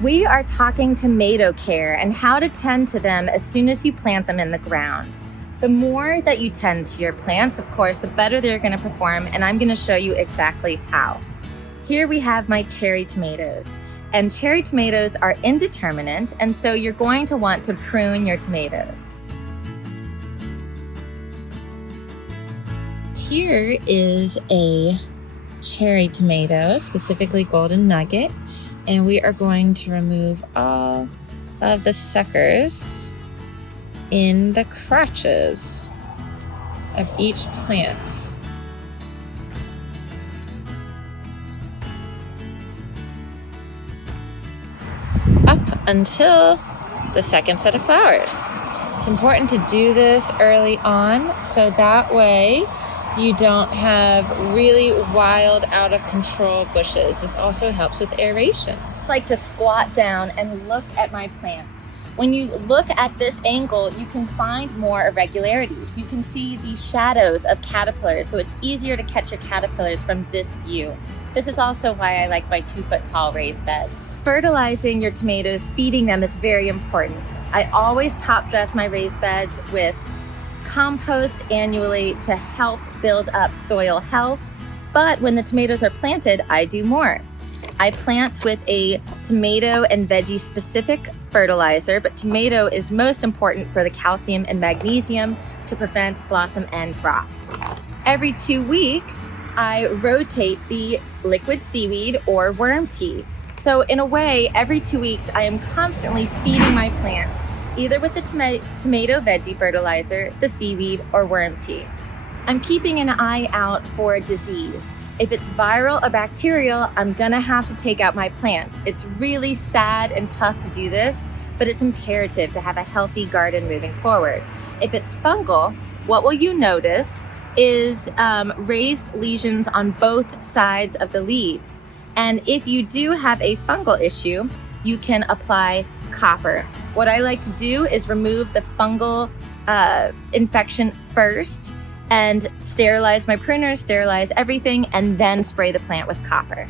We are talking tomato care and how to tend to them as soon as you plant them in the ground. The more that you tend to your plants, of course, the better they're going to perform, and I'm going to show you exactly how. Here we have my cherry tomatoes, and cherry tomatoes are indeterminate, and so you're going to want to prune your tomatoes. Here is a cherry tomato, specifically golden nugget, and we are going to remove all of the suckers in the crotches of each plant. Up until the second set of flowers. It's important to do this early on so that way you don't have really wild, out of control bushes. This also helps with aeration. I like to squat down and look at my plants. When you look at this angle, you can find more irregularities. You can see the shadows of caterpillars, so it's easier to catch your caterpillars from this view. This is also why I like my 2-foot tall raised beds. Fertilizing your tomatoes, feeding them is very important. I always top dress my raised beds with compost annually to help build up soil health, but when the tomatoes are planted, I do more. I plant with a tomato and veggie specific fertilizer, but tomato is most important for the calcium and magnesium to prevent blossom end rot. Every 2 weeks, I rotate the liquid seaweed or worm tea. So in a way, every 2 weeks, I am constantly feeding my plants, either with the tomato veggie fertilizer, the seaweed, or worm tea. I'm keeping an eye out for disease. If it's viral or bacterial, I'm gonna have to take out my plants. It's really sad and tough to do this, but it's imperative to have a healthy garden moving forward. If it's fungal, what will you notice is raised lesions on both sides of the leaves. And if you do have a fungal issue, you can apply copper. What I like to do is remove the fungal infection first and sterilize my pruners, sterilize everything, and then spray the plant with copper.